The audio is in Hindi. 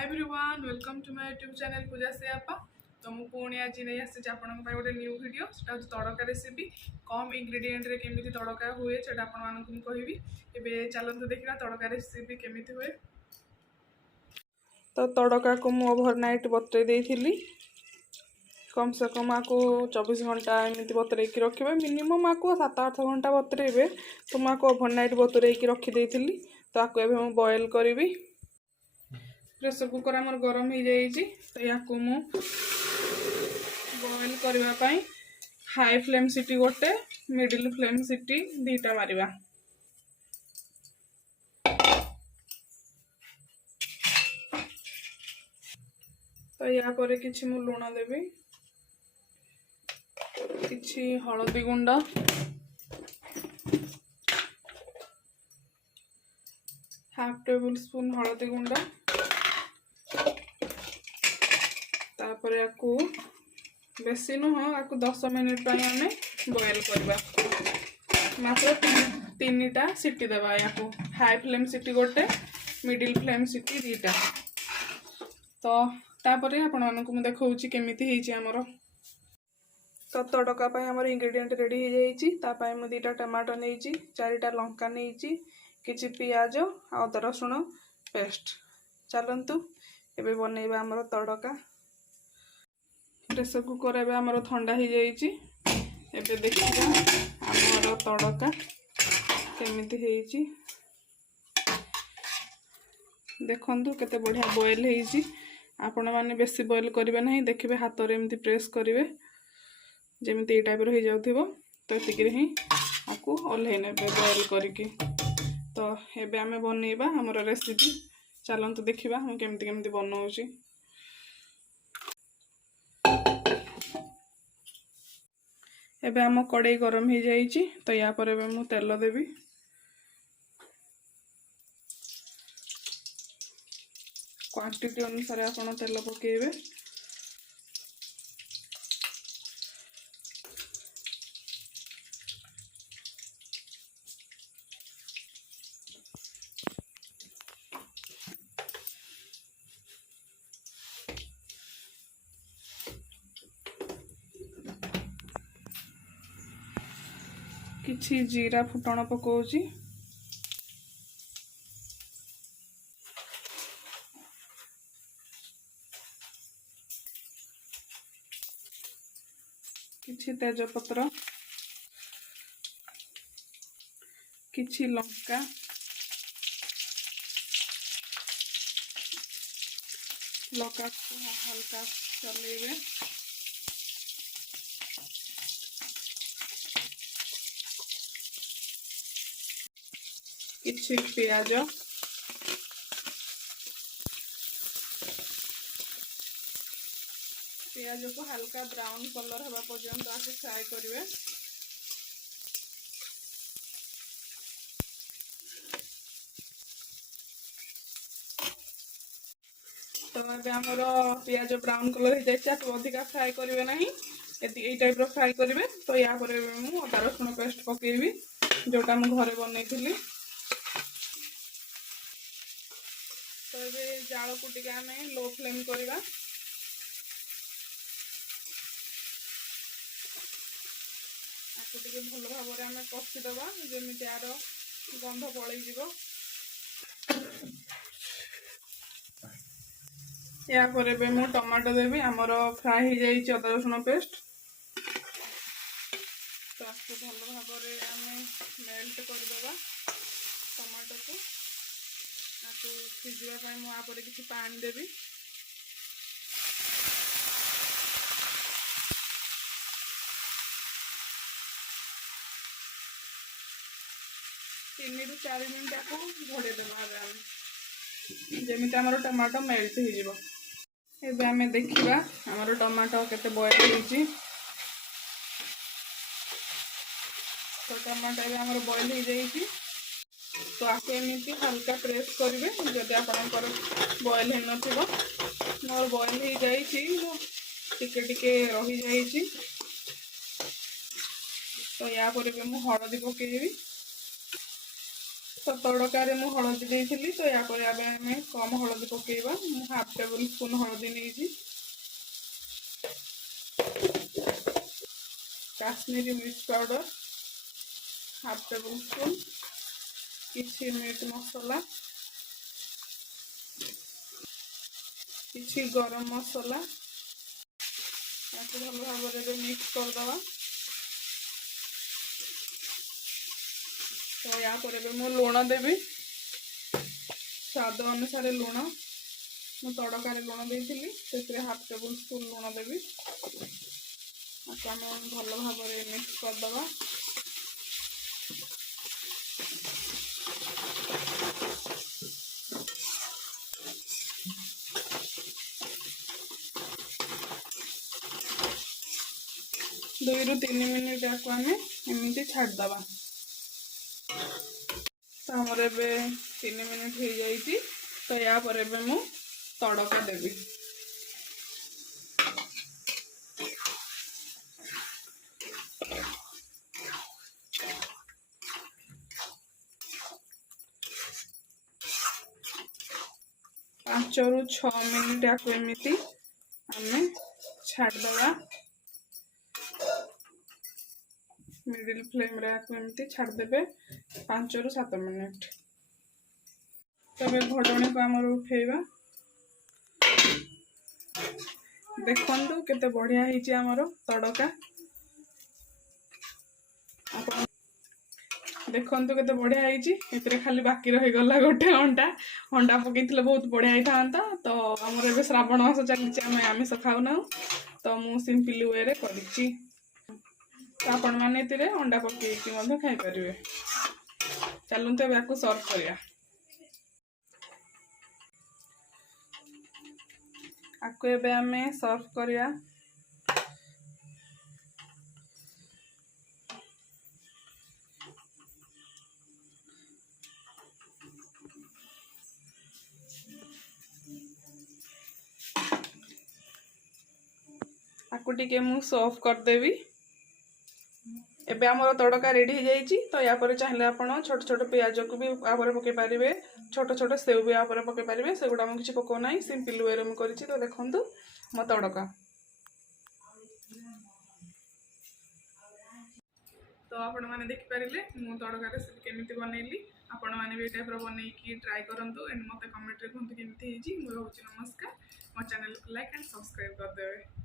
Hi everyone welcome to my YouTube channel Pooja Siyapa. तो मुझे पुणी आज नहीं आसी गोटे न्यू वीडियो सेटा हूँ तड़का रेसिपी कम इंग्रेडिएंट रे केमिति तड़का हुए सेटा आपण को कहबी। एबे चलतु देखा तड़का रेसिपी केमिति हुए। तो तड़का को मु ओवरनाइट बतरे देइथिली कम से कम आपको 24 घंटा एमती बतरईकी रखिए मिनिमम आपको 7-8 घंटा बतरेबे। तो मुझे ओवरनाइट बतरईकी रखीदेली। तो आपको एवं बॉयल करी। प्रेसर कुकर आमर गरम हो जाइए। तो या बॉयल करने हाई फ्लेम सीटी गोटे मिडिल फ्लेम सीटी दीटा मारिबा। तो या पर किछि मु लुण देबी, किछि हळदी गुंड, हाफ टेबल स्पून हळदी गुंड, तापर याकू बेसी नुह आपको 10 मिनिट आम बॉयल करवा। मात्र 3टा सीटी देवा। या हाई फ्लेम सीटी गोटे मिडिल फ्लेम सीटी दीटा। तो तापर आपण मानक मु देखौछि केमिति हेछि हमर। तो तड़का पाई हमर इंग्रेडिएंट रेडी हो जाइछि। तापाई मु 2टा टमाटो नेइछि, 4टा लंका नेइछि, किछि पियाज आ अदा रसुण पेस्ट। चलंतु एबे बनेइबा हमर तड़का। प्रेसर कुकर एबे हमर ठंडा हो जाइछि। एबे देखिबा हमर तड़का केमिति हेछि। देखंतु केते बढ़िया बॉयल हेछि। आपण माने बेसी बॉयल करिवे नहीं, देखिबे हाथ रे एमती प्रेस करिवे जेमिति ए टाइप रो हो जाउथिबो। तो एतिक रे ही आकू ओल्हे नेबे बॉयल करिकि। तो एबे आमे बनेइबा हमर रेसिपी। चलंतु देखिबा हम केमिति केमिति बनौछि। एबे आम कड़ाई गरम हो जाइछि। तो या पर एबे मु तेल देबी। क्वांटिटी अनुसार आपण तेल पकेइबे। किछि जीरा फुटण पकाउछि, किछि तेजपत्र, किछि लंका, लंका को हल्का चलेबे। किछि प्याज, प्याज को हल्का ब्राउन कलर हवा पर्यंत आके फ्राई करिवे। तो अबे हमरो प्याज ब्राउन कलर हो जाइछ। तो अधिका फ्राई करिवे नहीं, एई टाइप रो फ्राई करिवे। तो या पर मु अदा रसुण पेस्ट पकेइबी जोटा मु घरे बनैथिली। तो ये जाल को टिके आमे लो फ्लेम करवा। आपको टिके भल भाव में आमे कषिदबा जेमिति यार गंध पलई जीवो। या पर एबे मु टमाटो देबी। हमर फ्राई हो जाइछि अदा रसुण पेस्ट। तो आपको भल भाव में आमे मेल्ट करदेबा टमाटो को। आपको सिझिबा मु आ पर किछि पानी देबी। 3 ରୁ 4 मिनट आपको घोड़े देबा जेमिति हमर टमाटो मेल्ट हो जिवो। एबे आमे देखिबा हमर टमाटो केते बॉयल होइछि। तो टमाटो एबे हमर बॉयल हो जाइछि। तो आपको एमती हल्का प्रेस करेंगे जदि आपंकर बॉयल हो नथिबो। मोर बॉयल हो जाइछि, टिके टिके रही जाइछि। तो या पर मु हळदी पकेइबी। तो तड़कार मु हलदी देइथिली तो या पर आमे कम हलदी पकेइबा। मु हाफ टेबल स्पून हलदी नेइछि। काश्मीरी मिर्च पाउडर हाफ टेबल स्पून, किछि मीट मसला, किछि गरम मसला भल भाव मिक्स करदवा। तो या पर मु लुण देवी स्वाद अनुसार लुण। मु तड़कार लुण देइथिली से हाफ टेबल स्पून लुण देवी। आम भल भाव मिक्स करदवा। दुई रु 3 मिनिट आपको आम एमती छाड़दवा। तो हमर एबे 3 मिनिट हो जाइए। तो या पर एबे मु तड़का देवी। पाँच रु 6 मिनिट आपको एमती आम छाड़दवा। मिडिल फ्लेम रे आपको एमती छाड़देवे 5 रु 7 मिनिट। तबे घोड़णी को आमर उठेबा। देखंतु केते बढ़िया हिची आमर तड़का। देखंतु केते बढ़िया हिची। एतरे खाली बाकी रही गला गोटे अंडा। अंडा पकेइथिले बहुत बढ़िया ही थांता। तो आमर एबे श्रावण मास चलीची आमे आमिष खाउ ना। तो मु सिंपल वे रे करिची। तो आपण माने एतिरे अंडा पकेइकी मधे खाइ परिबे। चलंतु एबे आकु सर्व करिया। आकु एबे आमे सर्व करिया। आकु टिके मु सर्व कर देवी। एबे हमर तड़का रेडी हो जाइए। तो या पर चाहिले आपण छोट छोट प्याज को भी आपर पके पारिबे। छोट छोट सेव भी आपर पके पारिबे। सेगुडा मु किछि पको नाही। सिंपल वे रे मु करिछि। तो देखंतु मो तड़का। तो आपण माने देखि पारिले मु तड़का रेसिपी केमिति बनैली। आपण माने भी टाइप रो बनैकी ट्राई करंतु एंड मते कमेंट रे कहंतु केमिति हिची। मु होछि नमस्कार। मो चैनल को लाइक एंड सब्सक्राइब कर देबे।